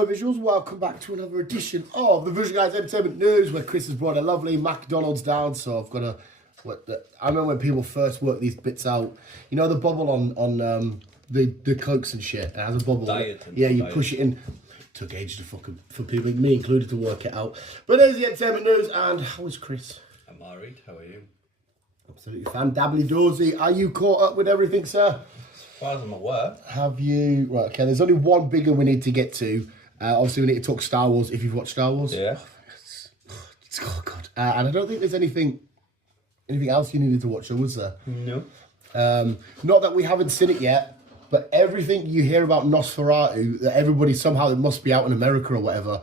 Hello visuals, welcome back to another edition of the Visual Guys Entertainment News, where Chris has brought a lovely McDonald's down. So I've got I remember when people first worked these bits out, you know the bubble on the Cokes and shit, it has a bubble. Yeah, you push it in. Took ages for people, me included, to work it out. But there's the Entertainment News, and how is Chris? I'm alright, how are you? Absolutely fan dabbly doozy. Are you caught up with everything, sir? As far as I'm aware. Have you? Right, okay, there's only one big one we need to get to. Obviously, we need to talk Star Wars, if you've watched Star Wars. Yeah. Oh, God. And I don't think there's anything else you needed to watch, was there? No. Not that we haven't seen it yet, but everything you hear about Nosferatu, that everybody somehow, it must be out in America or whatever,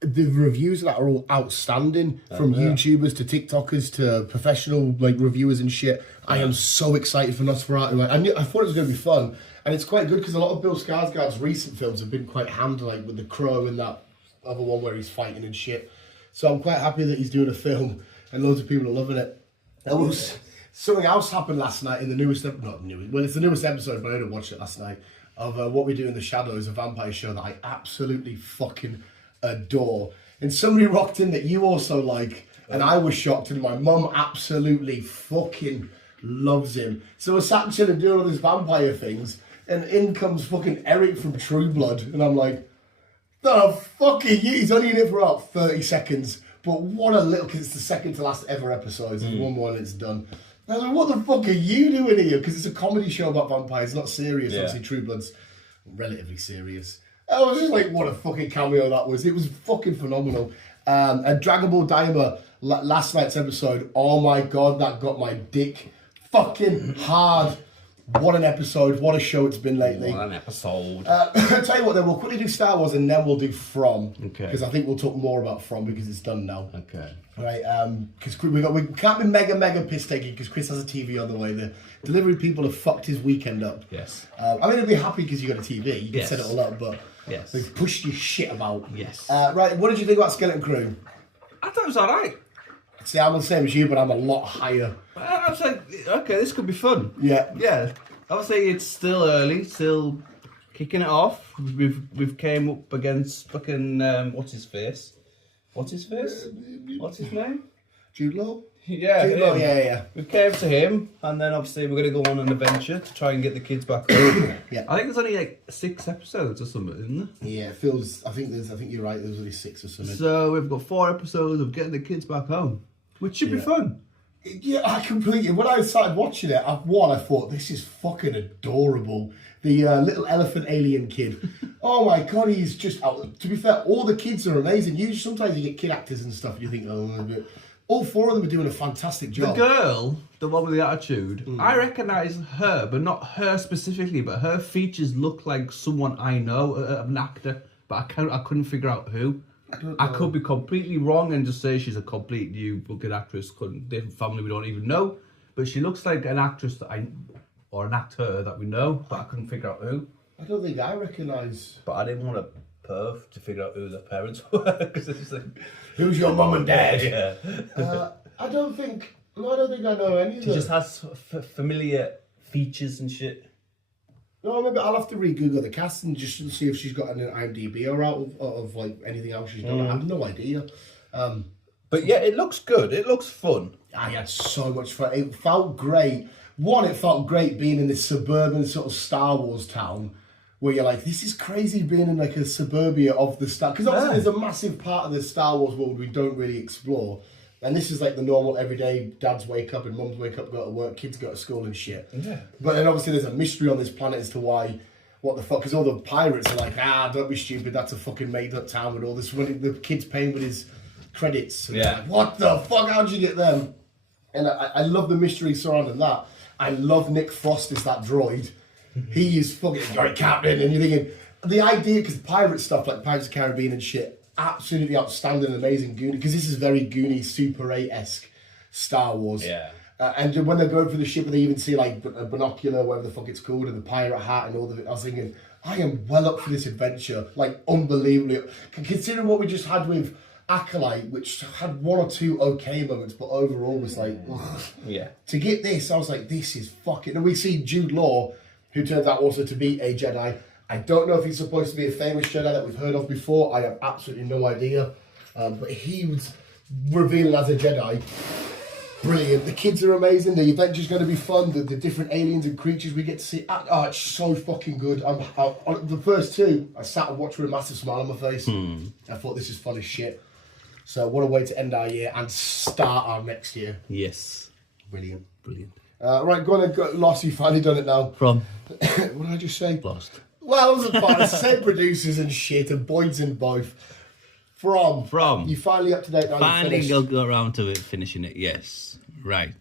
the reviews of that are all outstanding, from YouTubers to TikTokers to professional reviewers and shit. I am so excited for Nosferatu. I thought it was going to be fun, and it's quite good because a lot of Bill Skarsgård's recent films have been quite handy, like with The Crow and that other one where he's fighting and shit. So I'm quite happy that he's doing a film, and loads of people are loving it. There was something else happened last night in the newest it's the newest episode, but I didn't watch it last night, of What We Do in the Shadows, a vampire show that I absolutely fucking adore. And somebody rocked in that you also like, and I was shocked, and my mum absolutely fucking loves him. So we're sat chilling doing all these vampire things, and in comes fucking Eric from True Blood, and I'm like, the fuck are you? He's only in it for about 30 seconds, but what a little, because it's the second to last ever episode. There's one more and it's done. And I was like, what the fuck are you doing here? Because it's a comedy show about vampires, not serious. Obviously, True Blood's relatively serious. I was just like, what a fucking cameo that was. It was fucking phenomenal. And Dragon Ball Daima, last night's episode, oh my God, that got my dick fucking hard. What an episode. What a show it's been lately. What an episode. I'll tell you what, then we'll quickly do Star Wars and then we'll do From. Okay. Because I think we'll talk more about From because it's done now. Okay. Right, because we can't be mega piss taking because Chris has a TV on the way. The delivery people have fucked his weekend up. Yes. I mean, I'd be happy because you got a TV. You can set it all up, but yes, they've pushed your shit about. Yes. Right, what did you think about Skeleton Crew? I thought it was alright. See, I'm the same as you, but I'm a lot higher. I was like, okay, this could be fun. Yeah. Yeah. Obviously, it's still early, still kicking it off. We've came up against fucking what's his face? What's his name? Jude Law? Yeah, Jude Law, yeah. We came to him, and then obviously we're going to go on an adventure to try and get the kids back home. Yeah. I think there's only like 6 episodes or something, isn't there? Yeah, it feels. I think you're right. There's only 6 or something. So we've got 4 episodes of getting the kids back home, which should be fun. Yeah, I completely. When I started watching it, I thought this is fucking adorable. The little elephant alien kid. Oh my God, he's just out. To be fair, all the kids are amazing. Sometimes you get kid actors and stuff, and you think, oh, but all 4 of them are doing a fantastic job. The girl, the one with the attitude, I recognise her, but not her specifically. But her features look like someone I know, an actor, but I couldn't figure out who. I could be completely wrong and just say she's a complete new fucking actress, different family we don't even know. But she looks like an actress or an actor that we know, but I couldn't figure out who. I don't think I recognise. But I didn't want a perv to figure out who their parents were, because it's just like, who's your mum and dad? Yeah. I don't think I know any of them. She just has familiar features and shit. No, maybe I'll have to re-Google the cast and just see if she's got an IMDb or out of like anything else she's done. I have no idea. But yeah, it looks good. It looks fun. I had so much fun. It felt great. One, it felt great being in this suburban sort of Star Wars town where you're like, this is crazy being in like a suburbia of the Star... Because obviously there's a massive part of the Star Wars world we don't really explore. And this is like the normal everyday dads wake up and mums wake up, go to work, kids go to school and shit. Yeah. But then obviously there's a mystery on this planet as to why, what the fuck, because all the pirates are like, don't be stupid, that's a fucking made up town with all this money, the kid's paying with his credits. And like, what the fuck, how'd you get them? And I love the mystery surrounding that. I love Nick Frost as that droid. He is fucking great captain, and you're thinking, the idea, because pirate stuff like Pirates of the Caribbean and shit, absolutely outstanding and amazing Goonie, because this is very Goonie Super 8-esque Star Wars. Yeah. And when they're going through the ship and they even see like a binocular, whatever the fuck it's called, and the pirate hat and all of it, I was thinking, I am well up for this adventure, like unbelievably. Considering what we just had with Acolyte, which had 1 or 2 okay moments, but overall was like, ugh. Yeah. To get this, I was like, this is fucking... And we see Jude Law, who turns out also to be a Jedi. I don't know if he's supposed to be a famous Jedi that we've heard of before. I have absolutely no idea. But he was revealed as a Jedi. Brilliant. The kids are amazing. The adventure's going to be fun. The different aliens and creatures we get to see. Oh, it's so fucking good. The first two, I sat and watched with a massive smile on my face. I thought this is fun as shit. So what a way to end our year and start our next year. Yes. Brilliant. Right, go on then. Lost, you finally done it now. From? What did I just say? Lost. Well, I wasn't fine. I said producers and shit and Boyd's in both. From. You finally up to date now. Finally got around to it, finishing it, yes. Right.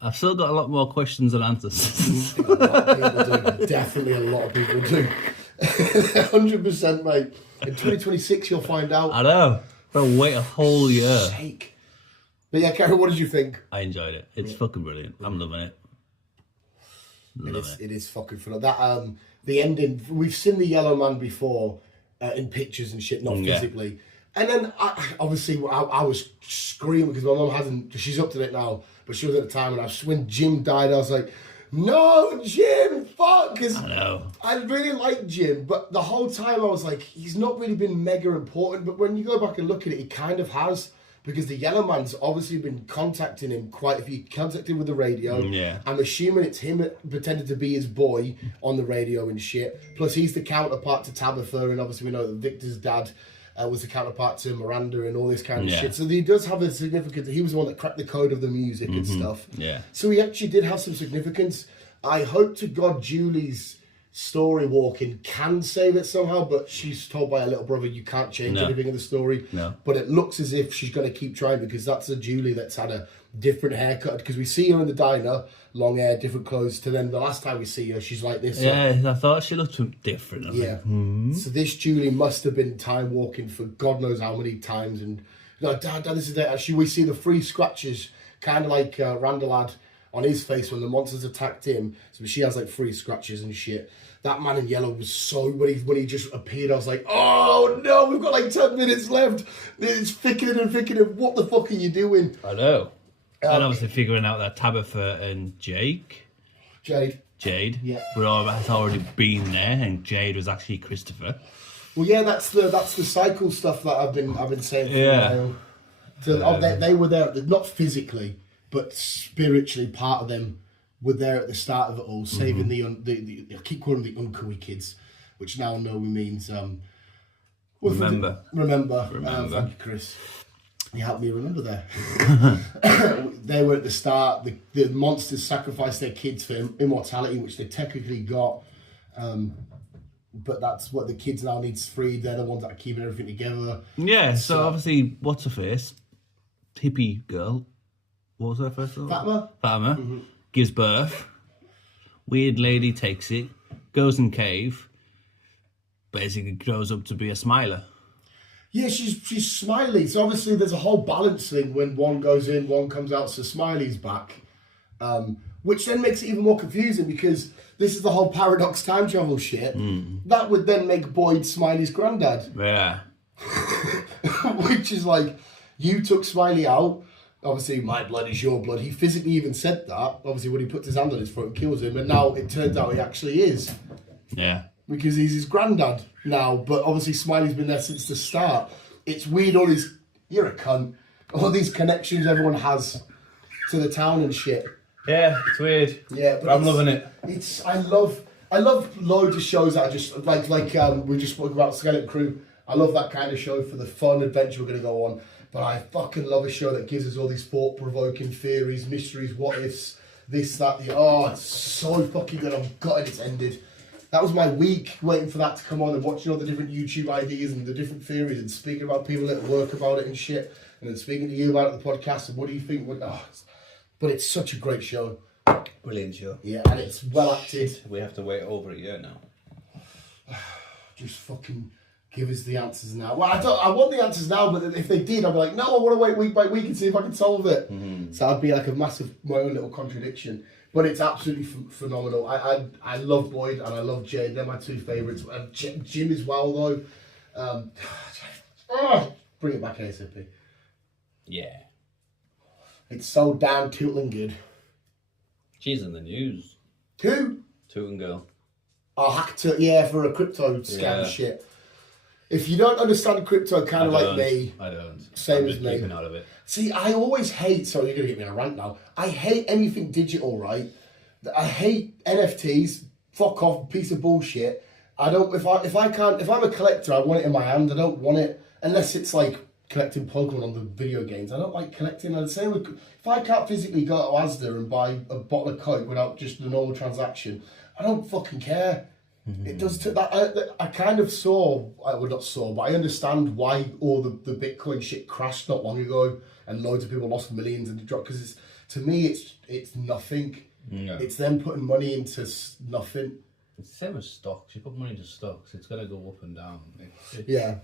I've still got a lot more questions than answers. A lot of people do. Definitely a lot of people do. 100%, mate. In 2026, you'll find out. I know. I'll wait a whole year. Sake. But yeah, Karen, what did you think? I enjoyed it. It's fucking brilliant. I'm loving it. It is fucking fun. That the ending. We've seen the Yellow Man before in pictures and shit, not physically. And then I was screaming because my mum hasn't. She's up to it now, but she was at the time. And when Jim died, I was like, "No, Jim, fuck!" Because I know. I really like Jim, but the whole time I was like, he's not really been mega important. But when you go back and look at it, he kind of has. Because the Yellow Man's obviously been contacting him quite a few, contacted him with the radio. Yeah. I'm assuming it's him pretending to be his boy on the radio and shit. Plus, he's the counterpart to Tabitha, and obviously we know that Victor's dad was the counterpart to Miranda and all this kind of shit. So he does have a significance. He was the one that cracked the code of the music and stuff. Yeah. So he actually did have some significance. I hope to God Julie's story walking can save it somehow, but she's told by her little brother you can't change anything in the story. No. But it looks as if she's going to keep trying because that's a Julie that's had a different haircut. Because we see her in the diner, long hair, different clothes. To then the last time we see her, she's like this. Yeah, I thought she looked different. So this Julie must have been time walking for God knows how many times. And Dad, this is it. Actually, we see the 3 scratches, kind of like Randall had on his face when the monsters attacked him. So she has like 3 scratches and shit. That man in yellow was so... When he just appeared, I was like, oh, no, we've got like 10 minutes left. It's thickening and thickening. What the fuck are you doing? I know. And obviously figuring out that Tabitha and Jade, yeah, has already been there, and Jade was actually Christopher. Well, yeah, that's the cycle stuff that I've been saying for a while. So, they were there, not physically, but spiritually, part of them were there at the start of it all, saving the I keep calling them the Uncoy kids, which now know we means remember. Thank you, Chris. You helped me remember there. They were at the start. The monsters sacrificed their kids for immortality, which they technically got. But that's what the kids now needs freed. They're the ones that are keeping everything together. Yeah, so obviously, what's her face? Hippie girl. What was her first name? Fatima. Gives birth. Weird lady takes it. Goes in cave. Basically grows up to be a smiler. Yeah, she's Smiley. So obviously there's a whole balance thing when one goes in, one comes out, so Smiley's back. Which then makes it even more confusing because this is the whole paradox time travel shit. That would then make Boyd Smiley's granddad. Yeah. Which is like, you took Smiley out. Obviously, my blood is your blood. He physically even said that. Obviously, when he puts his hand on his throat and kills him. And now it turns out he actually is. Yeah. Because he's his granddad now. But obviously, Smiley's been there since the start. It's weird, all these... You're a cunt. All these connections everyone has to the town and shit. Yeah, it's weird. Yeah, but I'm loving it. I love loads of shows that are just... Like we just spoke about Skeleton Crew. I love that kind of show for the fun adventure we're going to go on. But I fucking love a show that gives us all these thought-provoking theories, mysteries, what-ifs, this, that, the... Oh, it's so fucking good. I'm gutted it's ended. That was my week, waiting for that to come on and watching all the different YouTube ideas and the different theories and speaking about people at work about it and shit. And then speaking to you about it on the podcast and what do you think? But it's such a great show. Brilliant show. Yeah, and it's well acted. We have to wait over a year now. Just fucking... give us the answers now. Well, I want the answers now, but if they did, I'd be like, no, I want to wait week by week and see if I can solve it. So I'd be like my own little contradiction. But it's absolutely phenomenal. I love Boyd and I love Jade. They're my 2 favourites. Jim as well, though. Bring it back ASAP. Yeah. It's so damn tootling good. She's in the news. Who? Tooting Girl. I hacked it, yeah, for a crypto scam shit. If you don't understand crypto, kind of like me, I don't. Same as me. Keeping out of it. See, I always hate. Sorry, you're gonna get me on a rant now. I hate anything digital, right? I hate NFTs. Fuck off, piece of bullshit. I don't. If I'm a collector, I want it in my hand. I don't want it unless it's like collecting Pokemon on the video games. I don't like collecting. And the same with if I can't physically go to Asda and buy a bottle of Coke without just the normal transaction, I don't fucking care. It does that. I kind of saw, well, not saw, but I understand why all the Bitcoin shit crashed not long ago, and loads of people lost millions in the drop. Because to me, it's nothing. Yeah. It's them putting money into nothing. It's the same as stocks. You put money into stocks, it's gonna go up and down. Yeah.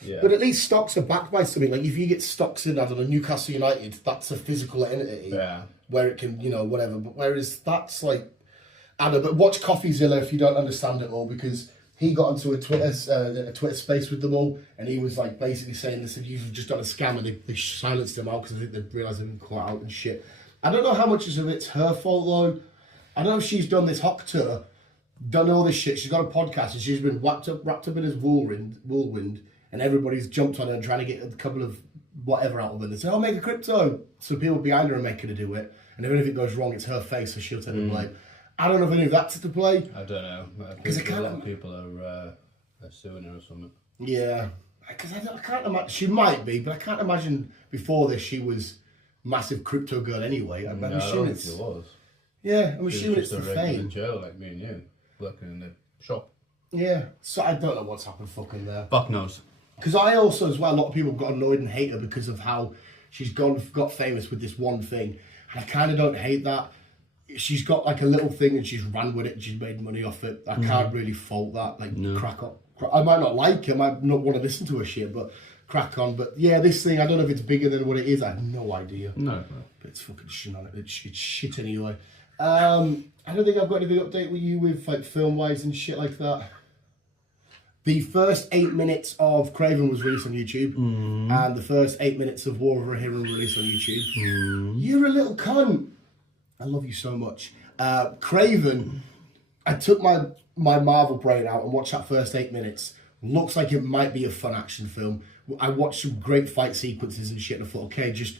Yeah. But at least stocks are backed by something. Like if you get stocks in, I don't know, Newcastle United, that's a physical entity. Yeah. Where it can, whatever. But whereas that's like, I don't know, but watch CoffeeZilla if you don't understand it all, because he got into a Twitter space with them all, and he was like basically saying this, if you've just done a scam, and they silenced him out because I think they realised they didn't caught out and shit. I don't know how much of it's her fault though. I know she's done this Hock tour, done all this shit. She's got a podcast and she's been wrapped up in his whirlwind, and everybody's jumped on her and trying to get a couple of whatever out of her. They say, "Oh, make a crypto," so people behind her are making her do it, and if anything goes wrong, it's her face, so she'll take the blame. I don't know if any of that's to play. I don't know. Because a lot of people are suing her or something. Yeah, because I can't imagine. She might be, but I can't imagine before this she was massive crypto girl anyway. I'm I don't assuming think it was. Yeah, I'm She assuming was it's just the a regular fame. Joe like me and you, working in the shop. Yeah, so I don't know what's happened fucking there. Fuck knows. Because I also, as well, a lot of people got annoyed and hate her because of how she's got famous with this one thing. And I kind of don't hate that. She's got like a little thing and she's ran with it and she's made money off it. I can't really fault that. Like, crack on. I might not like her, I might not want to listen to her shit, but crack on. But yeah, this thing, I don't know if it's bigger than what it is. I have no idea. No. But it's fucking shit on it. It's shit anyway. I don't think I've got anything to update with you with like film-wise and shit like that. The first 8 minutes of Craven was released on YouTube, and the first 8 minutes of War of a Hero was released on YouTube. You're a little cunt. I love you so much. Craven, I took my Marvel brain out and watched that first 8 minutes. Looks like it might be a fun action film. I watched some great fight sequences and shit, and I thought, okay, just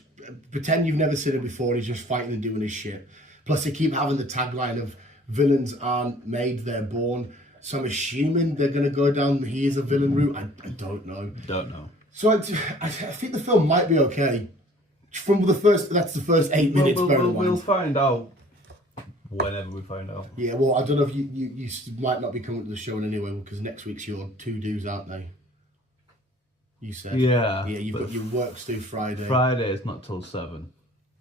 pretend you've never seen it before, and he's just fighting and doing his shit. Plus, they keep having the tagline of villains aren't made, they're born. So I'm assuming they're going to go down he is a villain route. I don't know. Don't know. So I think the film might be okay. That's the first 8 minutes. We'll find out whenever we find out. Yeah, well, I don't know if you might not be coming to the show anyway, because next week's your 2 dues, aren't they? You said. Yeah. Yeah, you've got your works due Friday. Friday is not till 7.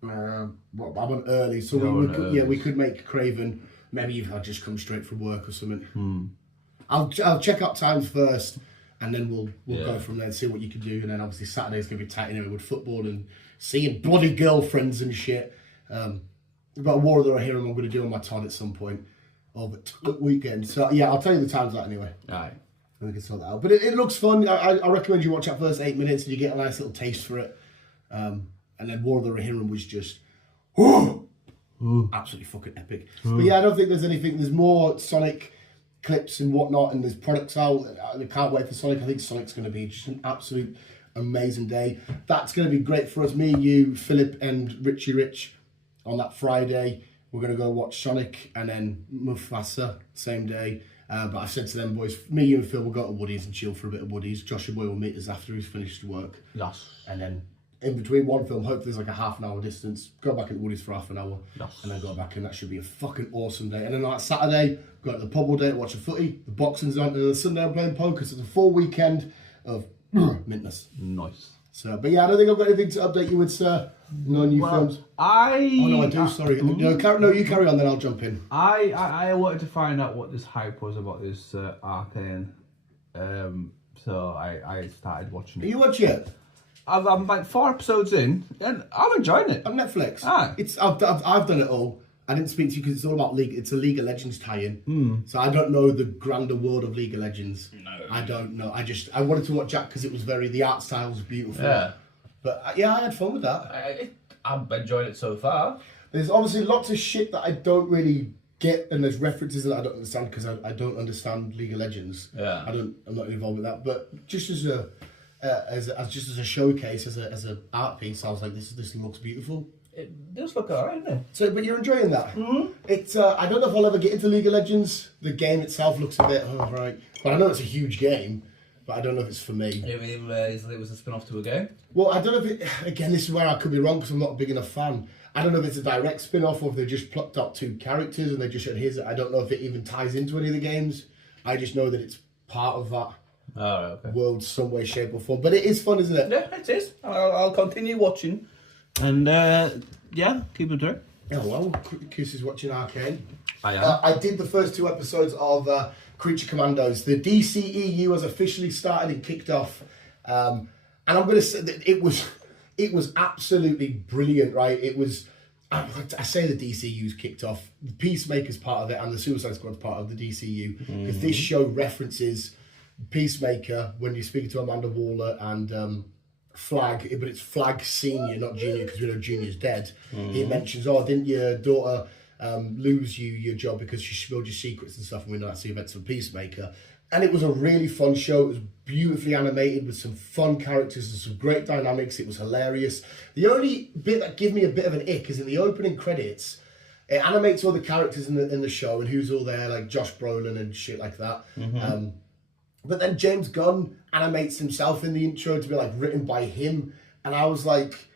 Well, I'm on early, so we could make Craven. Maybe you've just come straight from work or something. I'll check out times first, and then we'll go from there and see what you can do. And then obviously Saturday's gonna be tight anyway with football and seeing bloody girlfriends and shit. We've got a War of the Hero I'm gonna do on my Todd at some point over the weekend. So yeah, I'll tell you the times that anyway. Aye. And we can sort that out. But it looks fun. I recommend you watch that first 8 minutes and you get a nice little taste for it. And then War of the Rohirrim was just, absolutely fucking epic. But yeah, I don't think there's anything. There's more Sonic clips and whatnot, and there's products out. I can't wait for Sonic. I think Sonic's going to be just an absolute amazing day. That's going to be great for us. Me, you, Philip, and Richie Rich on that Friday. We're going to go watch Sonic and then Mufasa same day. But I said to them boys, me, you and Phil will go to Woody's and chill for a bit of Woody's. Joshua Boy will meet us after he's finished work. Yes. And then in between one film, hopefully there's like a half an hour distance. Go back at Woody's for half an hour. Yes. And then go back, and that should be a fucking awesome day. And then like Saturday, go to the pub all day, watch a footy, the boxing's on, and then Sunday I'm playing poker. So it's a full weekend of mintness. Nice. So, but yeah, I don't think I've got anything to update you with, sir. No new films. Oh no, I do. Sorry. No, you carry on, then I'll jump in. I wanted to find out what this hype was about this Arcane. So I started watching Are it. you watching it? I'm like 4 episodes in, and I'm enjoying it. On Netflix. Ah. I've done it all. I didn't speak to you because it's all about League. It's a League of Legends tie-in. So I don't know the grander world of League of Legends. No. I don't know. I wanted to watch Jack because it was the art style was beautiful. Yeah. But yeah, I had fun with that. I've enjoyed it so far. There's obviously lots of shit that I don't really get, and there's references that I don't understand because I don't understand League of Legends. Yeah. I'm not involved with that. But just as a showcase, as a art piece, I was like, this looks beautiful. It does look alright, doesn't it? So, but you're enjoying that. It's I don't know if I'll ever get into League of Legends. The game itself looks a bit right, but I know it's a huge game. But I don't know if it's for me. It was a spin-off to a game. Well, I don't know if it. Again, this is where I could be wrong because I'm not a big enough fan. I don't know if it's a direct spin-off or if they just plucked out 2 characters and they just said, "Here's it." I don't know if it even ties into any of the games. I just know that it's part of that Okay. world, some way, shape, or form. But it is fun, isn't it? Yeah, it is. I'll continue watching. And yeah, keep it through. Oh well, Chris is watching Arcane. I am. I did the first 2 episodes of Creature Commandos. The DCEU has officially started and kicked off, and I'm going to say that it was absolutely brilliant. Right? It was. I say the DCU's kicked off. The Peacemaker's part of it, and the Suicide Squad's part of the DCU because this show references Peacemaker when you're speaking to Amanda Waller and. Flag, but it's Flag Senior, not Junior, because we know Junior's dead. He mentions, didn't your daughter lose you your job because she spilled your secrets and stuff, and we know that's the events of Peacemaker. And it was a really fun show. It was beautifully animated with some fun characters and some great dynamics. It was hilarious. The only bit that gave me a bit of an ick is in the opening credits, it animates all the characters in the show and who's all there, like Josh Brolin and shit like that. But then James Gunn animates himself in the intro to be like written by him. And I was like,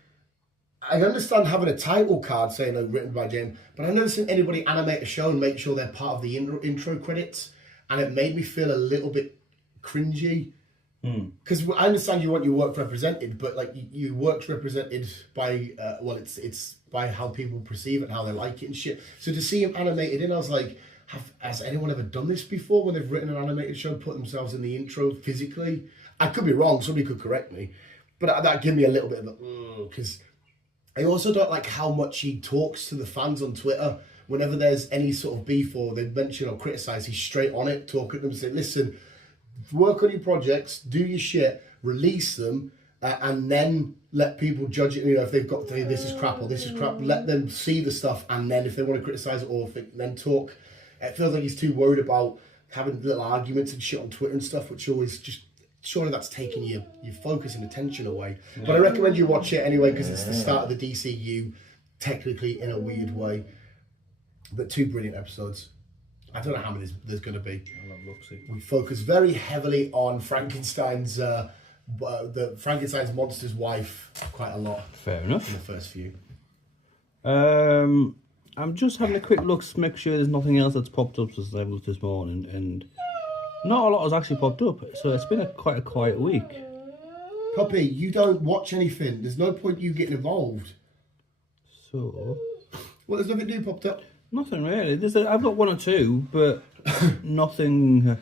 I understand having a title card saying written by James, but I've never seen anybody animate a show and make sure they're part of the intro credits. And it made me feel a little bit cringy. Because I understand you want your work represented, but like your work's represented by, it's by how people perceive it, how they like it and shit. So to see him animated in, I was like, has anyone ever done this before when they've written an animated show, put themselves in the intro physically? I could be wrong, somebody could correct me. But that gave me a little bit of a, because I also don't like how much he talks to the fans on Twitter. Whenever there's any sort of beef or they mention or criticise, he's straight on it, talking to them, saying, listen, work on your projects, do your shit, release them, and then let people judge it. You know, if they've got to say this is crap or this is crap, let them see the stuff, and then if they want to criticise it or then talk. It feels like he's too worried about having little arguments and shit on Twitter and stuff, which always just, surely that's taking your focus and attention away. Yeah. But I recommend you watch it anyway because it's the start of the DCU, technically in a weird way. But 2 brilliant episodes. I don't know how many there's going to be. We focus very heavily on Frankenstein's monster's wife quite a lot. Fair enough. In the first few. I'm just having a quick look to make sure there's nothing else that's popped up since I've looked this morning, and not a lot has actually popped up. So it's been quite a quiet week. Puppy, you don't watch anything. There's no point you getting involved. So, well, there's nothing new popped up. Nothing really. I've got 1 or 2, but nothing.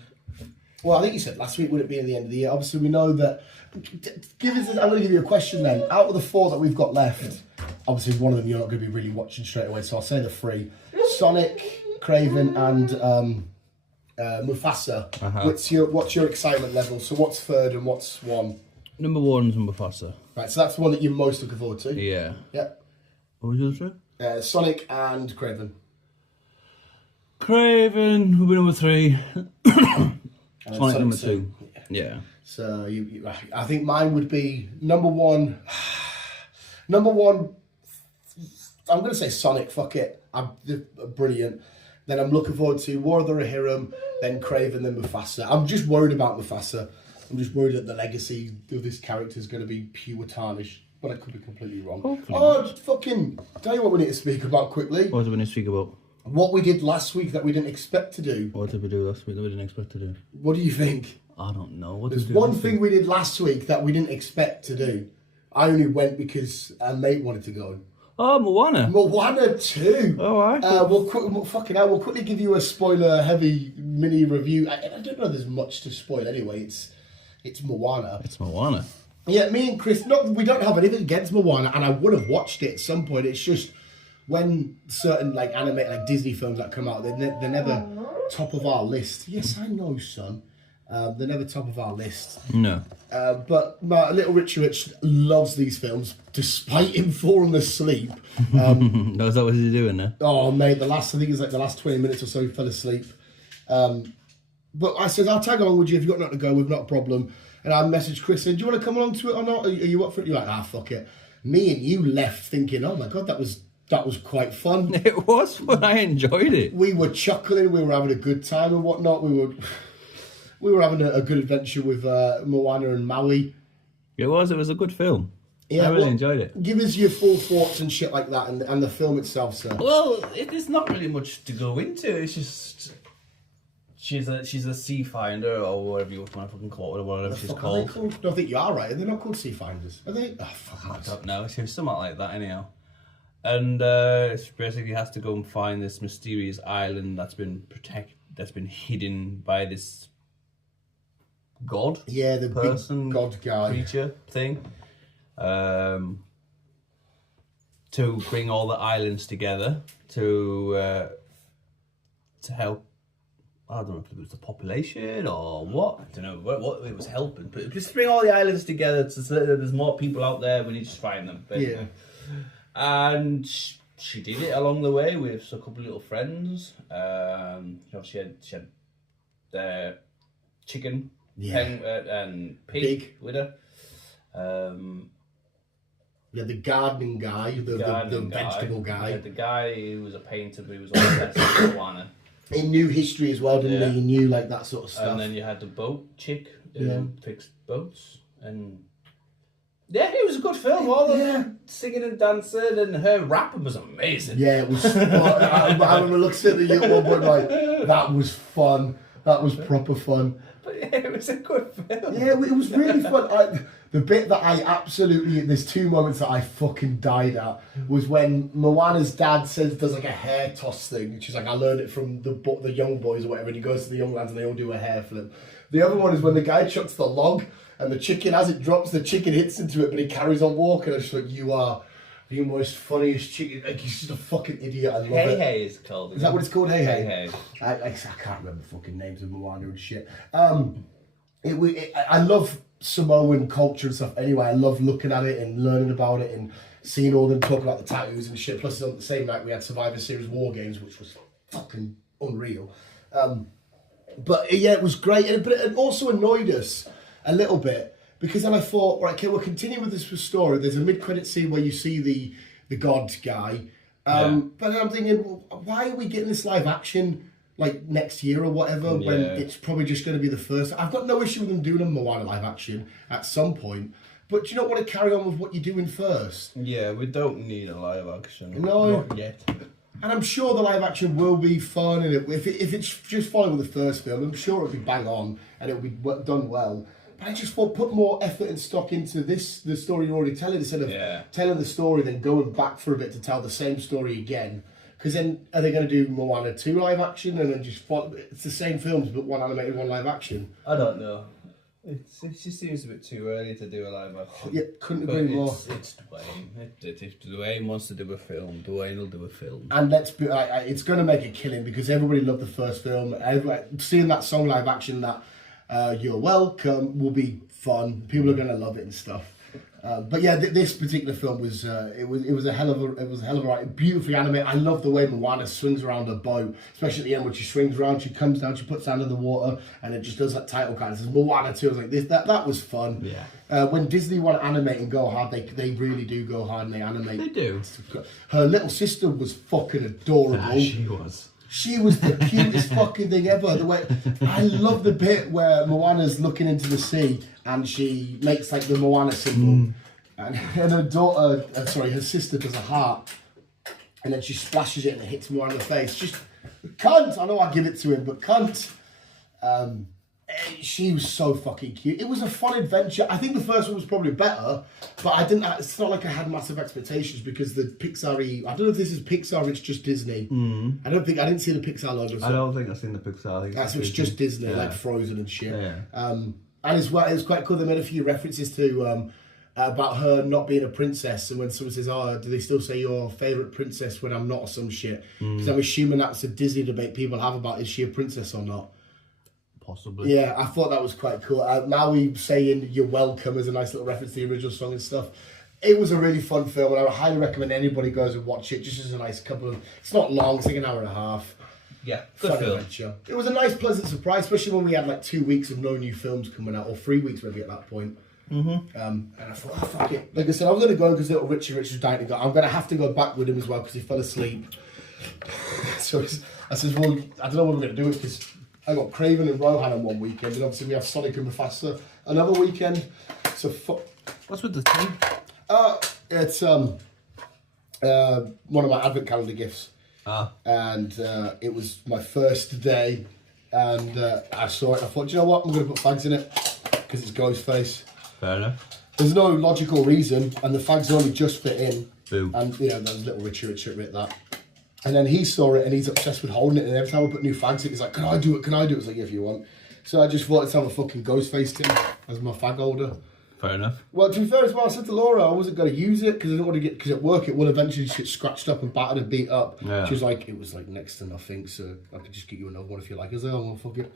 Well, I think you said last week would it be at the end of the year. Obviously, we know that. I'm going to give you a question then. Out of the 4 that we've got left, obviously one of them you're not going to be really watching straight away. So I'll say the 3: Sonic, Craven, and Mufasa. What's your excitement level? So what's 3rd and what's 1? Number 1's Mufasa. Right, so that's the one that you're most looking forward to. Yeah. Yep. What was the other 2? Sonic and Craven. Craven will be number 3. Sonic number 2. Yeah. So I think mine would be number 1. Number 1. I'm going to say Sonic. Fuck it. They're brilliant. Then I'm looking forward to War of the Rohirrim, then Craven, then Mufasa. I'm just worried about Mufasa. I'm just worried that the legacy of this character is going to be pure tarnish. But I could be completely wrong. Hopefully. Fucking tell you what we need to speak about quickly. What do we need to speak about? What we did last week that we didn't expect to do. What did we do last week that we didn't expect to do? What do you think? I don't know. There's one thing we did last week that we didn't expect to do. I only went because a mate wanted to go. Oh, Moana. Moana 2. Oh, all right. We'll quickly give you a spoiler-heavy mini review. I don't know there's much to spoil anyway. It's Moana. It's Moana. Yeah, me and Chris, we don't have anything against Moana, and I would have watched it at some point. It's just when certain animated Disney films that come out, they're never top of our list. Yes, I know, son. They're never top of our list. No. But my little Richie Rich loves these films, despite him falling asleep. No, is that what he's doing there? Oh, mate, I think it's like the last 20 minutes or so he fell asleep. But I said, I'll tag along with you if you've got nothing to go with, not a problem. And I messaged Chris saying, do you want to come along to it or not? Are you up for it? You're like, fuck it. Me and you left thinking, oh my God, that was quite fun. It was fun. I enjoyed it. We were chuckling, we were having a good time and whatnot. We were having a good adventure with Moana and Maui. It was a good film. Yeah, I really enjoyed it. Give us your full thoughts and shit like that and the film itself, sir. Well, there's not really much to go into. It's just she's a sea finder or whatever you want to fucking call it, or whatever she's called. No, I think you are right. They're not called sea finders, are they? Oh, fuck. I don't know. It's something like that, anyhow. And it basically has to go and find this mysterious island that's been hidden by this god. Yeah, the person, big god guy, creature thing. To bring all the islands together to help. I don't know if it was the population or what. I don't know what it was helping, but just bring all the islands together so that there's more people out there. We need to find them. Basically. Yeah. And she did it along the way with a couple of little friends. She had the chicken and pig with her. Yeah, the gardening guy, the vegetable guy. Yeah, the guy who was a painter, but he was obsessed with Moana. He knew history as well, didn't he? He knew like that sort of stuff. And then you had the boat chick who fixed boats, and it was a good film. All of them singing and dancing, and her rapping was amazing. Yeah, it was. I remember looking at the at one point like, that was fun. That was proper fun. But yeah, it was a good film. Yeah, it was really fun. The bit that I absolutely, there's two moments that I fucking died at, was when Moana's dad does like a hair toss thing. She's like, I learned it from the young boys or whatever, and he goes to the young lads and they all do a hair flip. The other one is when the guy chucks the log and the chicken, as it drops, the chicken hits into it, but he carries on walking. I'm just like, you are the most funniest chicken. Like, he's just a fucking idiot. I love it. Hey is called. Is that what it's called? Hey Hey. Hey Hey. I can't remember the fucking names of Moana and shit. I love Samoan culture and stuff anyway. I love looking at it and learning about it and seeing all them talk about the tattoos and shit. Plus on the same night we had Survivor Series War Games, which was fucking unreal. But yeah, it was great, but it also annoyed us a little bit, because then I thought, right, okay, we'll continue with this story. There's a mid-credit scene where you see the god guy, but then I'm thinking, well, why are we getting this live action like next year or whatever, when it's probably just going to be the first? I've got no issue with them doing a Moana live action at some point, but do you not want to carry on with what you're doing first? Yeah, we don't need a live action. No. Not yet. And I'm sure the live action will be fun, and if it's just following the first film, I'm sure it'll be bang on and it'll be done well. But I just thought, put more effort and stock into the story you're already telling, instead of telling the story then going back for a bit to tell the same story again. Because then are they going to do Moana 2 live action and then just follow? It's the same films but one animated, one live action. I don't know. It just seems a bit too early to do a live action. Yeah, couldn't agree more. It's Dwayne. If Dwayne wants to do a film, Dwayne will do a film. And it's going to make a killing, because everybody loved the first film. Seeing that song live action, that You're Welcome, will be fun. People are going to love it and stuff. But yeah, this particular film was it was a hell of a ride. Beautifully animated. I love the way Moana swings around her boat, especially at the end when she swings around. She comes down, she puts down in the water, and it just does that title card. It says Moana 2. I was like, that was fun. Yeah. When Disney want to animate and go hard, they really do go hard and they animate. They do. Her little sister was fucking adorable. She was. She was the cutest fucking thing ever. The way I love the bit where Moana's looking into the sea and she makes like the Moana symbol, and her daughter, her sister does a heart, and then she splashes it and it hits Moana in the face. Just cunt. I know I give it to him, but cunt. She was so fucking cute. It was a fun adventure. I think the first one was probably better, but I didn't. It's not like I had massive expectations, because the Pixar-y, I don't know if this is Pixar. It's just Disney. I didn't see the Pixar logo. So I don't think I've seen the Pixar. it's just Disney, like Frozen and shit. Yeah. And as well, it was quite cool. They made a few references to about her not being a princess, and when someone says, "Oh, do they still say your favorite princess when I'm not?" or some shit? Because I'm assuming that's a Disney debate people have about, is she a princess or not? possibly. Yeah, I thought that was quite cool. Maui saying "You're welcome" is a nice little reference to the original song and stuff. It was a really fun film, and I would highly recommend anybody goes and watch it. Just as a nice couple of. It's not long; it's like an hour and a half. Yeah, good Fun film. adventure. It was a nice, pleasant surprise, especially when we had like 2 weeks of no new films coming out, or 3 weeks maybe at that point. And I thought, oh, fuck it. Like I said, I was going to go because little Richie was dying to go. I'm going to have to go back with him as well because he fell asleep. So I said, well, I don't know what we're going to do because I got Craven and Rohan on one weekend, and obviously we have Sonic and Mufasa another weekend. So What's with the thing? it's one of my advent calendar gifts. And it was my first day, and I saw it. I thought, you know what? I'm going to put fags in it because it's Ghostface. Fair enough. There's no logical reason, and the fags only just fit in. Boom. And you know, there's little Richard writ that. And then he saw it, and he's obsessed with holding it. And every time I put new fags in, he's like, "Can I do it? Can I do it?" It's like, yeah, if you want. So I just thought to have a fucking Ghostface tin as my fag holder. Fair enough. Well, to be fair as well, I said to Laura I wasn't going to use it because I didn't want to get, because at work it will eventually just get scratched up and battered and beat up. Yeah. She was like, it was like next to nothing, so I could just get you another one if you like. I was like, oh, well, fuck it.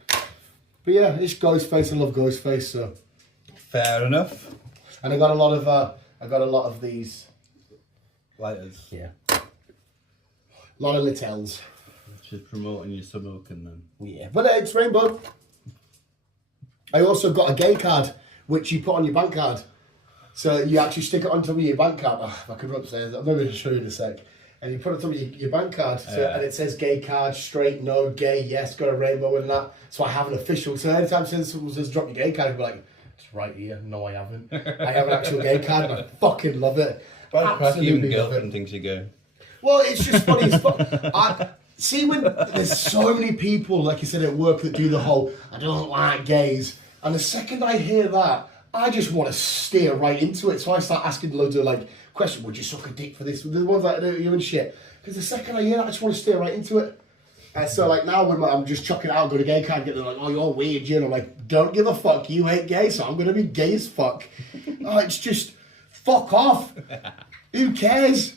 But yeah, it's Ghostface. I love Ghostface. So. Fair enough. And I got a lot of these Lighters. Yeah. A lot of Littels. Just promoting your smoking then. Yeah, but it's rainbow. I also got a gay card, which you put on your bank card. So you actually stick it on top of your bank card. Oh, if I could run upstairs, I'm going to show you in a sec. And you put it on top of your bank card, and it says gay card, straight, no, gay, yes, got a rainbow in that. So I have an official. So anytime someone says drop your gay card, I'll be like, it's right here. No, I haven't. I have an actual gay card, and I fucking love it. Absolutely love it. Things you go. Well, it's just funny. See, when there's so many people, like you said, at work that do the whole, I don't like gays. And the second I hear that, I just want to steer right into it. So I start asking loads of like questions. Would you suck a dick for this? The ones like you and shit. Because the second I hear that, I just want to steer right into it. And so like now when I'm just chucking it out, go to gay card, get them like, oh, you're weird, you know. I'm like, don't give a fuck. You hate gay, so I'm going to be gay as fuck. It's just, fuck off. Who cares?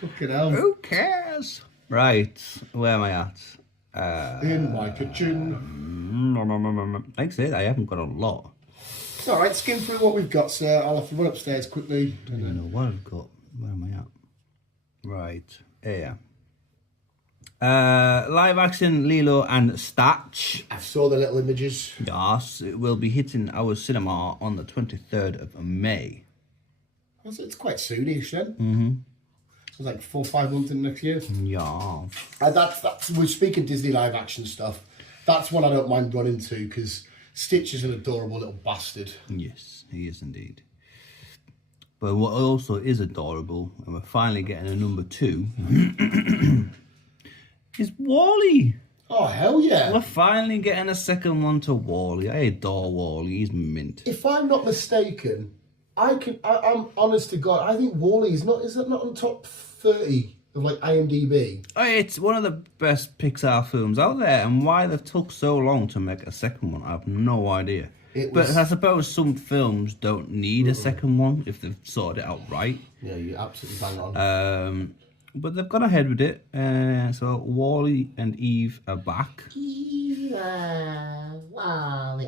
Fucking hell. Who cares? Right, where am I at? In my kitchen. Like I said, I haven't got a lot. It's alright, skim through what we've got, sir. I'll have to run upstairs quickly. I don't even know what I've got. Where am I at? Right, here. Live action Lilo and Stitch. I saw the little images. Yes, it will be hitting our cinema on the 23rd of May. It's quite soonish then. Mm-hmm. It's like 4 or 5 months in next year. Yeah. That's we're speaking Disney live action stuff. That's one I don't mind running to because Stitch is an adorable little bastard. Yes, he is indeed. But what also is adorable, and we're finally getting a number 2, is WALL-E. Oh hell yeah! We're finally getting a second one to WALL-E. I adore WALL-E. He's mint. If I'm not mistaken, I'm honest to God. I think WALL-E is that not on top 30 of like IMDb? Oh, it's one of the best Pixar films out there, and why they've took so long to make a second one, I have no idea. But I suppose some films don't need a second one if they've sorted it out right. Yeah, you absolutely bang on. But they've gone ahead with it. So WALL-E and Eve are back. WALL-E.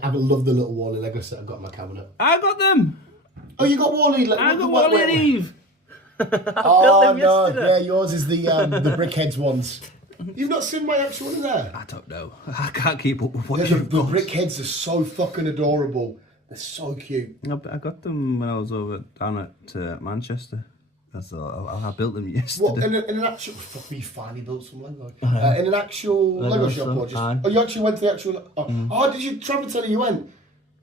I love the little WALL-E Lego set I've got in my cabinet. I got them. Oh, you got WALL-E? I got WALL-E and Eve. Oh no, yeah, yours is the Brickheads ones. You've not seen my actual one in there? I don't know. I can't keep up with what The you've got. Brickheads are so fucking adorable. They're so cute. I got them when I was over down at Manchester. I built them yesterday. What, in an actual... Fuck me, you finally built some Lego. In an actual Lego shop or just... Aye. Oh, you actually went to the actual... Oh, did you... Trafford Centre you went?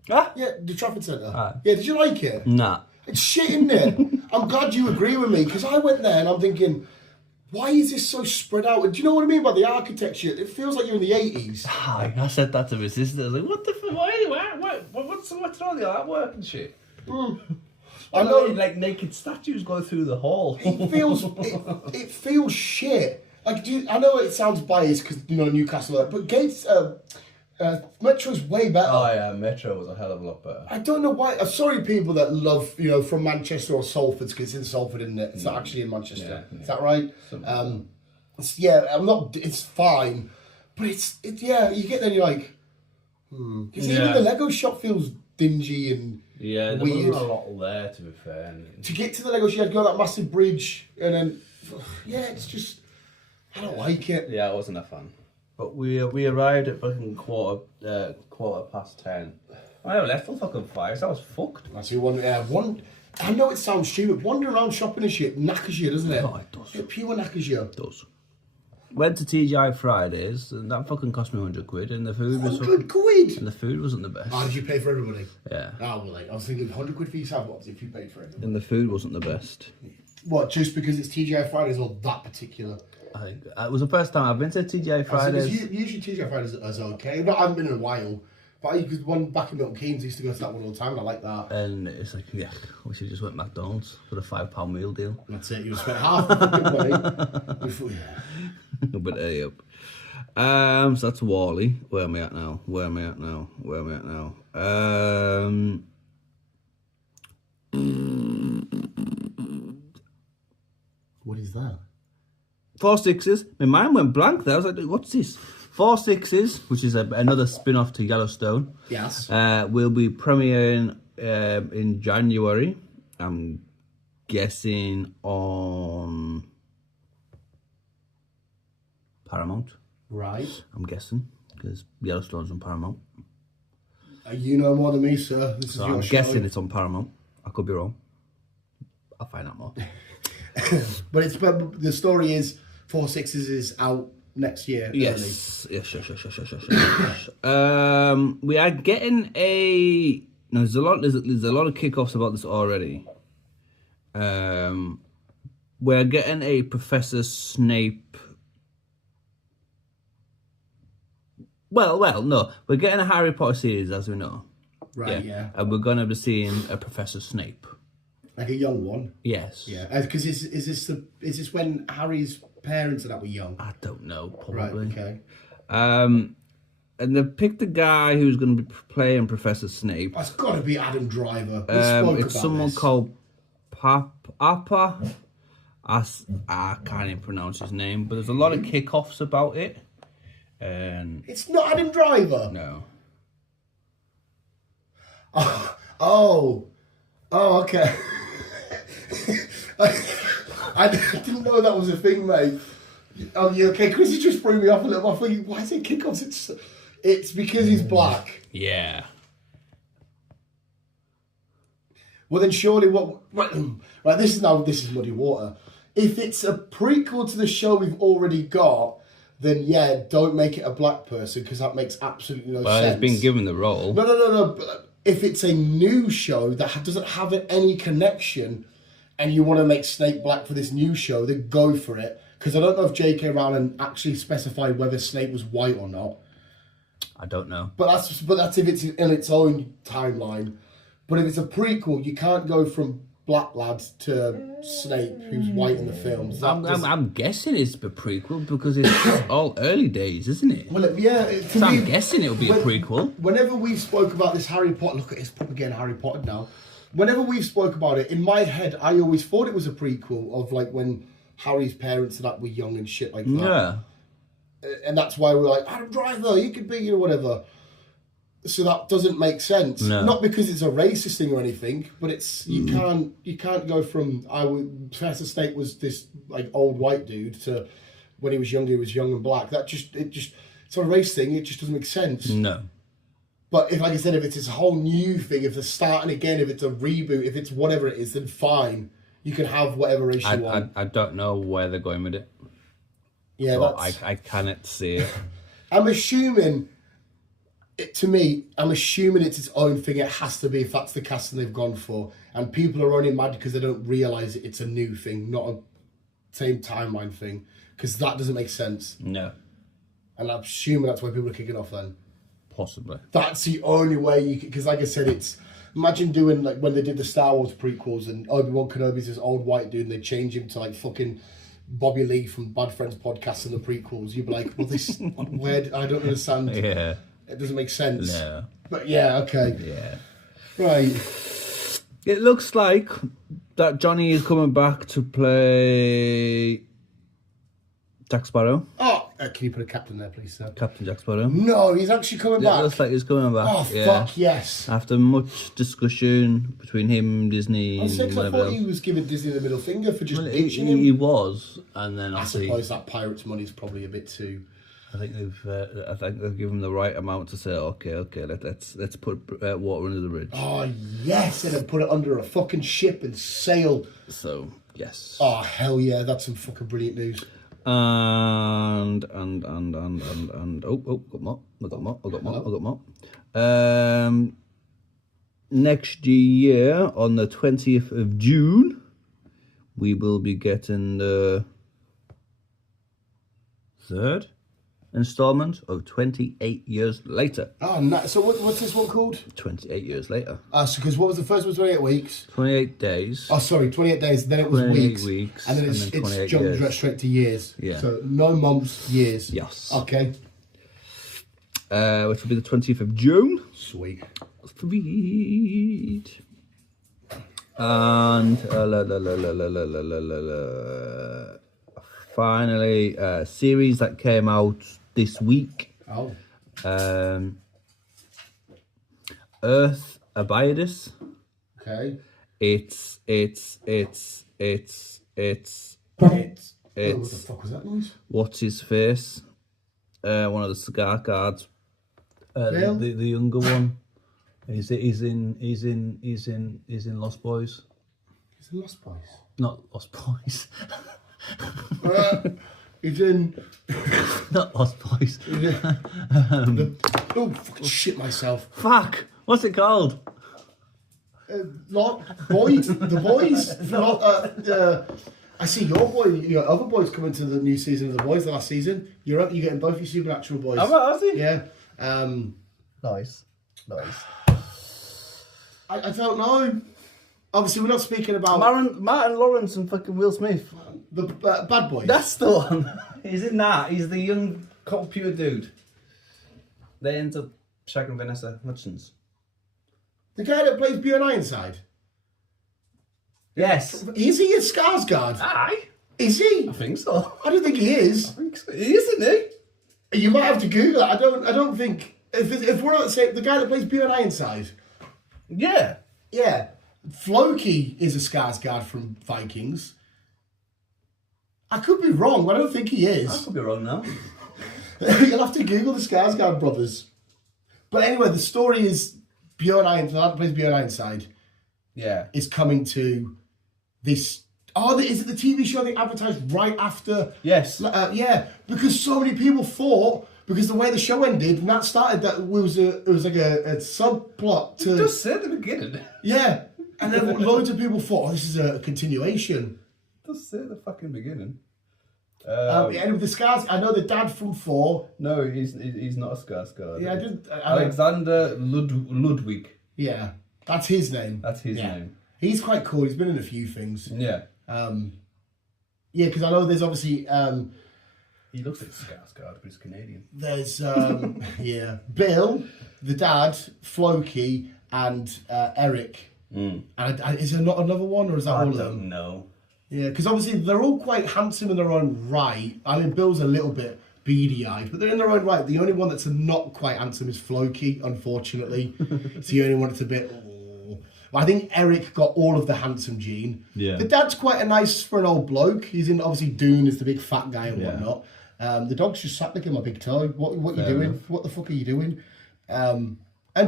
Ah? Yeah, the Trafford Centre. Aye. Yeah, did you like it? Nah. It's shit, isn't it? I'm glad you agree with me, because I went there and I'm thinking, why is this so spread out? And do you know what I mean by the architecture? It feels like you're in the 80s. I said that to my sister. I was like, what the fuck? What's all the artwork and shit? I know. Like naked statues going through the hall. It feels shit. Like, I know it sounds biased because, you know, Newcastle, but Gates... Metro's way better. Oh yeah, Metro was a hell of a lot better. I don't know why. I'm sorry, people that love, you know, from Manchester or Salford, because it's in Salford, isn't it? It's not actually in Manchester. Yeah. Is that right? Yeah, I'm not. It's fine, but it's yeah. You get there, and you're like, Because even the Lego shop feels dingy and Yeah, there weird. wasn't a lot there, to be fair. To get to the Lego shop, you had to go that massive bridge, and then it's just I don't like it. Yeah, it wasn't a fan. But we arrived at fucking quarter past 10. I never left till fucking 5, so I was fucked. That's one. I know it sounds stupid. Wandering around shopping and shit knackers you, doesn't it? Oh, it does. It pure knackers you. It does. Went to TGI Fridays, and that fucking cost me 100 quid, and the food was fucking... 100 quid? And the food wasn't the best. Oh, did you pay for everybody? Yeah. Oh, well, I was thinking 100 quid for yourself. What if you paid for everybody? And the food wasn't the best. What, just because it's TGI Fridays or that particular? I think it was the first time I've been to TGI Fridays. Usually TGI Fridays is okay. I haven't been in a while. But because one back in Milton Keynes, I used to go to that one all the time, and I like that. And it's like, yeah, we should just went McDonald's for the £5 meal deal. That's it, you spent half the fucking money. Before, But so that's Wally. Where am I at now? What is that? 4 Sixes. My mind went blank there. I was like, what's this? 4 Sixes, which is another spin-off to Yellowstone. Yes. Will be premiering in January. I'm guessing on Paramount. Right. I'm guessing because Yellowstone's on Paramount. You know more than me, sir. This is So your I'm show. guessing it's on Paramount. I could be wrong. I'll find out more. But the story is 4 Sixes is out next year. Yes. Yes. We are getting a. No, there's a lot of kickoffs about this already. We're getting a Professor Snape. Well, no, we're getting a Harry Potter series, as we know. Right. Yeah. And we're gonna be seeing a Professor Snape. Like a young one. Yes. Yeah. Because is this when Harry's parents and that were young? I don't know. Right. Probably. Okay. And they've picked the guy who's going to be playing Professor Snape. That's got to be Adam Driver. We spoke It's about someone this. called Papa. I can't even pronounce his name, but there's a lot of kickoffs about it. And It's not Adam Driver. no, Oh, okay. I didn't know that was a thing, mate. Oh, yeah, okay. Chris has just threw me off a little. I'm thinking, why is it kickoffs? It's because he's black. yeah, Well, then surely what? Right, this is muddy water. If it's a prequel to the show we've already got, then yeah, don't make it a black person because that makes absolutely no but sense. he's been given the role. No. But if it's a new show that doesn't have any connection, and you want to make Snape black for this new show, then go for it. Because I don't know if J.K. Rowling actually specified whether Snape was white or not. I don't know. But that's if it's in its own timeline. But if it's a prequel, you can't go from black lad to Snape, who's white in the films. I'm guessing it's a prequel because it's all early days, isn't it? Well, yeah. So I'm guessing it'll be a prequel. Whenever we spoke about this Harry Potter, look at it's probably getting Harry Potter now. Whenever we've spoke about it, in my head, I always thought it was a prequel of like when Harry's parents and that were young and shit like that. Yeah. And that's why we're like, Adam Driver, you could be, whatever. So that doesn't make sense. No. Not because it's a racist thing or anything, but it's you can't go from Professor Snape was this like old white dude to when he was younger he was young and black. It's a race thing. It just doesn't make sense. No. But if, like I said, if it's this whole new thing, if they're starting again, if it's a reboot, if it's whatever it is, then fine. You can have whatever race you want. I don't know where they're going with it. Yeah, But that's... I cannot see it. I'm assuming... I'm assuming it's its own thing. It has to be if that's the casting they've gone for. And people are only mad because they don't realise it's a new thing, not a same timeline thing. Because that doesn't make sense. No. And I'm assuming that's why people are kicking off then. Possibly. That's the only way you can... Because like I said, it's... Imagine doing like when they did the Star Wars prequels and Obi-Wan Kenobi's this old white dude and they change him to like fucking Bobby Lee from Bad Friends podcast in the prequels. You'd be like, well, this... where... I don't understand. Yeah. It doesn't make sense. No. But yeah, okay. Yeah. Right. It looks like that Johnny is coming back to play Jack Sparrow. Oh, Can you put a captain there, please, sir? Captain Jack Sparrow. No, he's actually coming Yeah, back. looks like he's coming back. Oh, yeah. fuck yes. After much discussion between him, Disney, I and thought whatever he else. was giving Disney the middle finger for just Well, ditching he him. was, and then I obviously, suppose that Pirates money is probably a bit too... I think they've given him the right amount to say, okay, let's put water under the bridge. Oh, yes, and then put it under a fucking ship and sail. So yes. Oh, hell yeah, that's some fucking brilliant news. And got more. Next year on the 20th of June, we will be getting the third installment of 28 Years Later. Oh, no. So what's this one called? 28 years later. So because what was the first one? 28 weeks. 28 days. Oh, sorry, 28 days. Then it was 28 weeks, and then and it's then 28 jumped years. straight to years. Yeah. So no months, years. Yes. Okay. Which will be the 20th of June. Sweet. Sweet. And finally, a series that came out this week. Oh. Earth Abides. Okay. It's What the fuck was that noise? what's his face? One of the cigar guards. Bill? The younger one. He's in Lost Boys. He's in Lost Boys. Not Lost Boys. He's in. Not Lost Boys. Oh, fucking shit myself. Fuck! What's it called? Boys, the boys. I see your other boys coming to the new season of the boys. The last season, you're getting both your supernatural boys. Has he? Yeah. Nice. I don't know. Obviously, we're not speaking about Martin Lawrence and fucking Will Smith. the bad boys. That's the one. He's in that. He's the young computer dude. They end up shagging Vanessa Hudgens. The guy that plays Bjorn Ironside. Yes. Is he a Skarsgård? Aye. Is he? I think so. I don't think he is. I think so. He is, isn't he? You might have to Google it. I don't think if we're not saying the guy that plays Bjorn Ironside. Yeah. Yeah. Floki is a Skarsgård from Vikings. I could be wrong, but I don't think he I is. could be wrong now. You'll have to Google the Skarsgård brothers. But anyway, the story is Bjorn Ironside, the lad that plays Bjorn Ironside, Yeah. is coming to this. Oh, is it the TV show they advertised right after? Yes. Yeah, because so many people thought, because the way the show ended, and that started, that it was like a subplot to. Just say at the beginning. Yeah, and then loads of people thought, oh, this is a continuation. Just say at the fucking beginning. And with the scars, I know the dad from 4. No, he's not a Skarsgård. Yeah, I did. Alexander Ludwig. Yeah, that's his name. That's his name. He's quite cool. He's been in a few things. Yeah. Yeah, because I know there's obviously He looks like Skarsgård, but he's Canadian. there's yeah, Bill, the dad, Floki, and Eric. And is there not another one, or is that all of them? I don't know. Yeah, because obviously they're all quite handsome in their own right. I mean, Bill's a little bit beady-eyed, but they're in their own right. The only one that's not quite handsome is Floki, unfortunately. It's the only one that's a bit... But I think Eric got all of the handsome gene. Yeah. The dad's quite a nice for an old bloke. He's in, obviously, Dune is the big fat guy and whatnot. The dog's just sat licking my big toe. What you doing? enough. What the fuck are you doing? And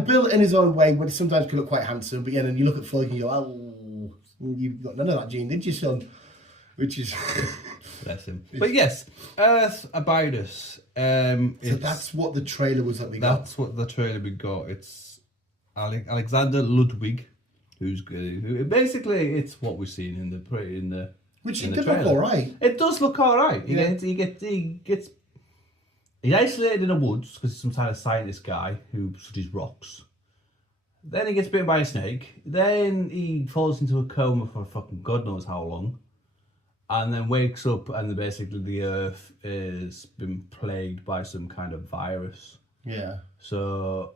Bill, in his own way, sometimes can look quite handsome, but yeah, then you look at Floki and you go, oh, you got none of that gene, did you, son? Which is... Bless him. But yes, Earth Abides. So that's what the trailer was that we got. That's what the trailer we got. It's Alexander Ludwig, who's good. Who basically it's what we've seen in the Which in it the did look trailer. alright. It does look alright. Yeah. He's isolated in the woods because he's some kind of scientist guy who studies rocks. Then he gets bitten by a snake. Then he falls into a coma for fucking God knows how long. And then wakes up and basically the Earth has been plagued by some kind of virus. Yeah. So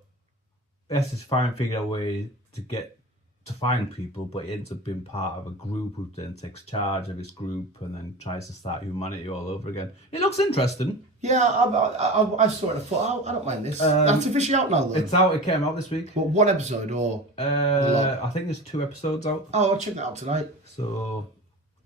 he has to try and figure out a way to get to find people, but he ends up being part of a group who then takes charge of his group and then tries to start humanity all over again. It looks interesting. Yeah, I sort of thought, I don't mind this. That's officially out now, though. It's out. It came out this week. What, one episode or? I think there's 2 episodes out. Oh, I'll check that out tonight. So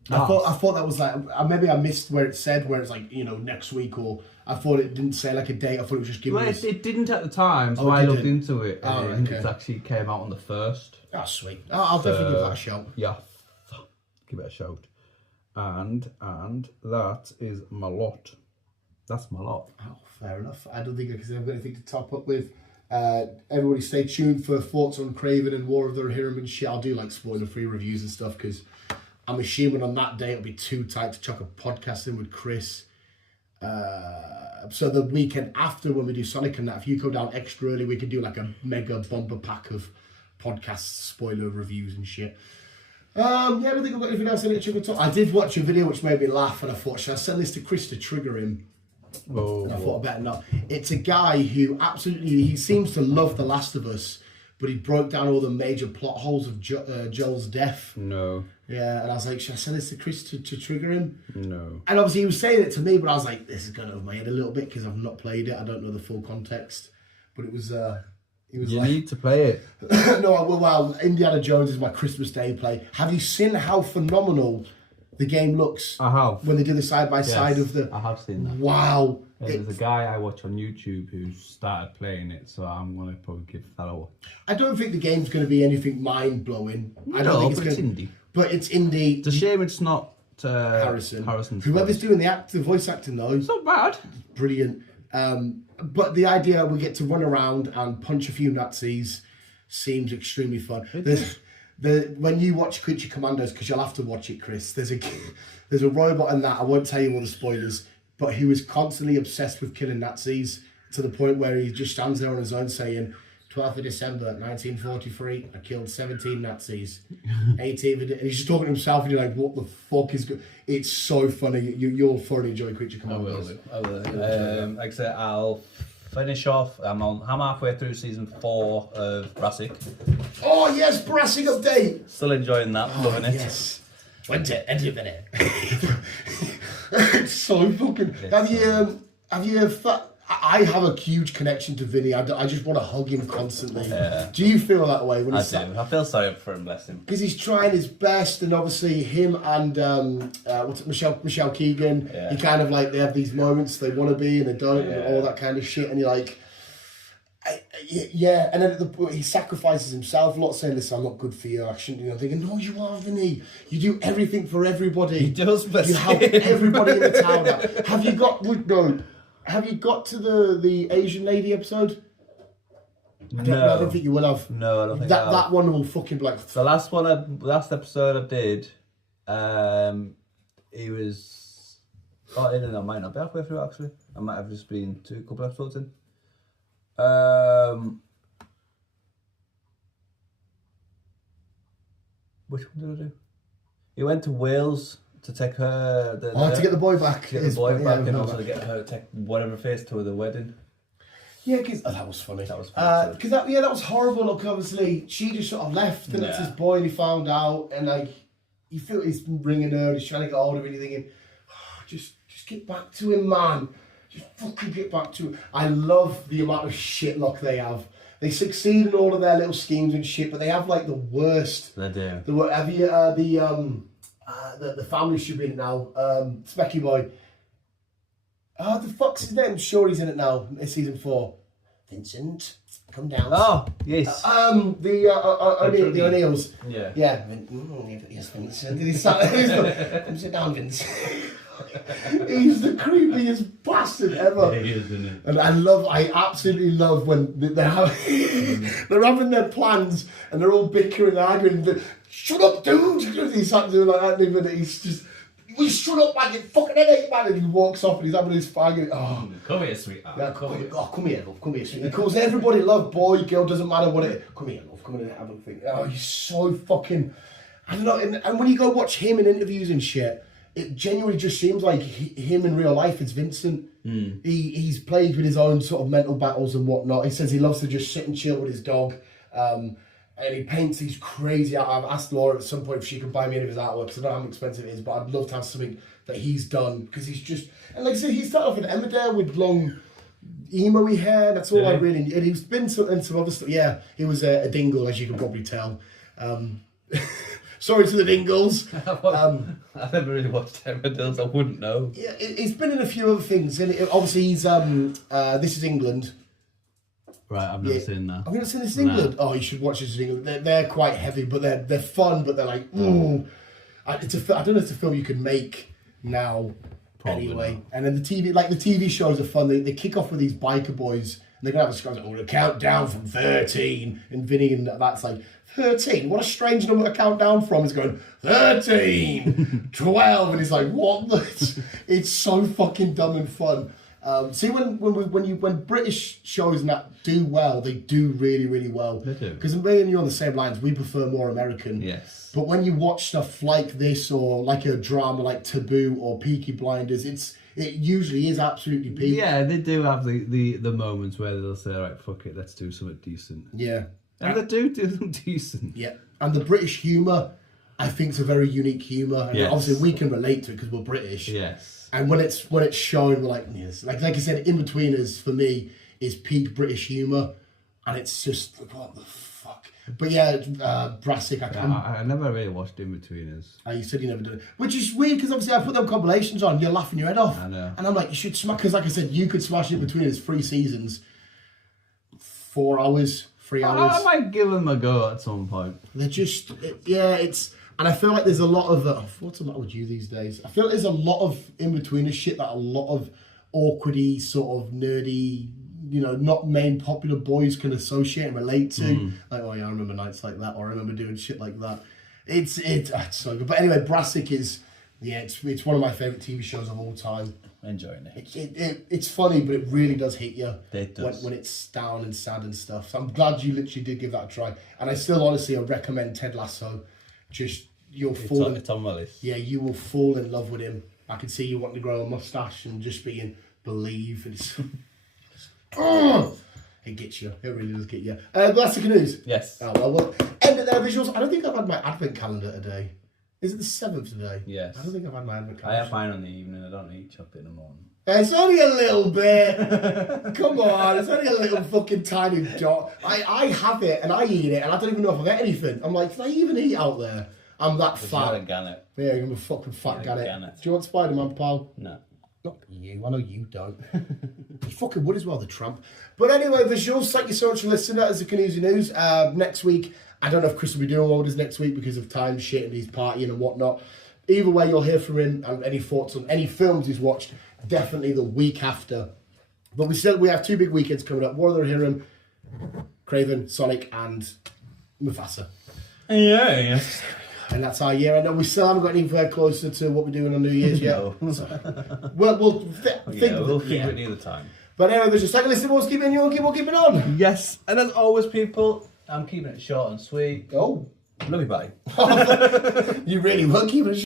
I thought that was like, maybe I missed where it said where it's like, next week, or I thought it didn't say like a date. I thought it was just giving us... it didn't at the time, so I looked into it. Oh, And okay. it actually came out on the 1st. That's sweet. I'll definitely give that a shout. Yeah, give it a shout. And that is my lot. That's my lot. Oh, fair enough. I don't think I've got anything to top up with. Everybody stay tuned for thoughts on Craven and War of the Rohirrim and shit. I'll do like spoiler-free reviews and stuff, because I'm assuming on that day it'll be too tight to chuck a podcast in with Chris. So the weekend after, when we do Sonic and that, if you go down extra early, we could do like a mega bumper pack of podcast spoiler reviews and shit. I don't think I've got anything else in it to talk. I did watch a video which made me laugh, and I thought, should I send this to Chris to trigger him? Oh, And I thought I better not. It's a guy who he seems to love The Last of Us, but he broke down all the major plot holes of Joel's death. No. Yeah, and I was like, should I send this to Chris to trigger him? No. And obviously he was saying it to me, but I was like, this is going over my head a little bit because I've not played it. I don't know the full context. But it was You need to play it. No, I will. Well, Indiana Jones is my Christmas Day play. Have you seen how phenomenal the game looks? I have. When they do the side by side of the. I have seen that. Wow. There's a guy I watch on YouTube who started playing it, so I'm gonna probably give that a watch. I don't think the game's going to be anything mind blowing. I don't No, think but it's indie. But it's indie. It's a shame it's not Harrison's voice. doing the voice acting though, It's not bad. brilliant. But the idea we get to run around and punch a few Nazis seems extremely fun. When you watch Creature Commandos, because you'll have to watch it, Chris, there's a robot in that, I won't tell you all the spoilers, but he was constantly obsessed with killing Nazis to the point where he just stands there on his own saying, 12th of December 1943, I killed 17 Nazis. 18th, and he's just talking to himself, and you're like, what the fuck is good? It's so funny. You'll thoroughly enjoy Creature Commandos. I will. Like I said, I'll finish off. I'm halfway through season 4 of Brassic. Oh yes, Brassic update. Still enjoying that, loving it. Yes. 20 minute. It's so fucking. Have you? I have a huge connection to Vinny. I just want to hug him constantly. Yeah. Do you feel that way when I he's do. I feel sorry for him, bless him. because he's trying his best, and obviously him and Michelle Keegan, Yeah. he kind of like they have these moments they want to be and they don't, and all that kind of shit, and you're like, yeah, and then at the point he sacrifices himself a lot, saying, "Listen, I'm not good for you. I shouldn't." I'm thinking, "No, you are, Vinny. You do everything for everybody. He does, bless You help him. everybody in the town out." Have you got to the Asian lady episode? I don't think you will have. No, I don't think that one will fucking be like. The last episode I did, he was. Oh, I don't know, I might not be halfway through actually. I might have just been a couple episodes in. Which one did I do? He went to Wales to take her. To get the boy back. To get the boy back, and also to get her to take whatever face to the wedding. Yeah, because that was funny. That was funny. Because that was horrible. Look, obviously she just sort of left, and it's his boy, and he found out, and like you feel he's ringing her, he's trying to get hold of her, and you're thinking, oh, just get back to him, man. Just fucking get back to him. I love the amount of shit luck they have. They succeed in all of their little schemes and shit, but they have like the worst. They do. Have you the family should be in it now? Specky Boy. Oh, the fuck's his name? Sure, he's in it now. It's season 4. Vincent, come down. Oh yes. The O'Neills. Yeah. Yeah. Yes, Vincent. He's sat, come sit down, Vincent. He's the creepiest bastard ever. Yeah, he is, isn't he? And I absolutely love when they're having their plans and they're all bickering and arguing. Shut up, dude! He sat doing like that, and he's just, we shut up, man, you fucking headache, man. And he walks off and he's having his fag. And, Come here, sweetheart. yeah, come here, love, come here, sweet. He calls everybody love, boy, girl, doesn't matter what it is. Come here, love, come here, have a think. Oh, he's so fucking, I don't know. And when you go watch him in interviews and shit, it genuinely just seems like him in real life is Vincent. He's played with his own sort of mental battles and whatnot. He says he loves to just sit and chill with his dog. And he paints these crazy art. I've asked Laura at some point if she could buy me any of his artwork, because I don't know how expensive it is, but I'd love to have something that he's done, because he's just, and like I said, he started off in Emmerdale with long emo-y hair. That's all I really knew. And he's been in some other stuff. Yeah, he was a dingle, as you can probably tell. Sorry to the Dingles. I've never really watched Emmerdale, so I wouldn't know. Yeah, he's been in a few other things. And obviously, he's This Is England. Right, I've never seen that. Have you not seen This Is England? Oh, you should watch This Is England. They're quite heavy, but they're fun. But they're like, ooh. I don't know if it's a film you can make now. Probably anyway, not. and then the TV shows are fun. They kick off with these biker boys, and they're gonna have a score like, we'll count down from 13, and Vinny and that's like 13. What a strange number to count down from. He's going 13, 12, and he's like, what? It's so fucking dumb and fun. See, when British shows and that do well, they do really, really well. They do. Because me and you on the same lines, we prefer more American. Yes. But when you watch stuff like this, or like a drama like Taboo or Peaky Blinders, it usually is absolutely peak. Yeah, they do have the moments where they'll say, right, fuck it, let's do something decent. Yeah. And they do them decent. Yeah. And the British humour, I think, is a very unique humour. And Yes. obviously we can relate to it because we're British. Yes. And when it's shown, we're like, yes. Like I said, In-Betweeners, for me, is peak British humour. And it's just, what the fuck? But yeah, Brassic, I never really watched In-Betweeners. You said you never did it. Which is weird, because obviously I put them compilations on, you're laughing your head off. I know. And I'm like, you should smash, because like I said, you could smash In-Betweeners 3 seasons, 4 hours, 3 hours. I might give them a go at some point. They're just, and I feel like there's a lot of, what's the matter with you these days? I feel like there's a lot of In-Betweeners shit that a lot of awkwardy, sort of nerdy, not main popular boys can associate and relate to. Like, oh yeah, I remember nights like that, or I remember doing shit like that. It's so good. But anyway, Brassic is, it's one of my favourite TV shows of all time. Enjoying it. It's funny, but it really does hit you It does. when it's down and sad and stuff. So I'm glad you literally did give that a try. And I still honestly recommend Ted Lasso. Just, It's on my list. yeah, you will fall in love with him. I can see you wanting to grow a mustache and just believe. And it's, it gets you. It really does get you. That's the news. Yes. Oh, well, end it there, visuals. I don't think I've had my advent calendar today. Is it the 7th today? Yes. I don't think I've had my advent I calendar. have mine on the evening. I don't eat chocolate in the morning. It's only a little bit. Come on, it's only a little fucking tiny dot. I have it and I eat it and I don't even know if I get anything. I'm like, did I even eat out there? I'm that fat. Not a gannet. Yeah, I'm a fucking fat You're a gannet. gannet. Do you want Spider-Man, pal? No. Not you, I know you don't. You fucking would as well, the tramp. But anyway, visuals, thank you so much for listening. That is the Canoozy News. Next week, I don't know if Chris will be doing orders next week because of time, shit, and he's partying and whatnot. Either way, you'll hear from him and any thoughts on any films he's watched, definitely the week after. But we have 2 big weekends coming up. War of the Rohirrim, Craven, Sonic, and Mufasa. Yeah. And that's our year. I know we still haven't got any closer to what we're doing on New Year's yet. No. So, we'll think We'll think yeah. of it near the time. But anyway, there's just like, listen, we'll keep it on. We'll keep it on. Yes. And as always, people, I'm keeping it short and sweet. Oh. Love you, bye. You really will keep it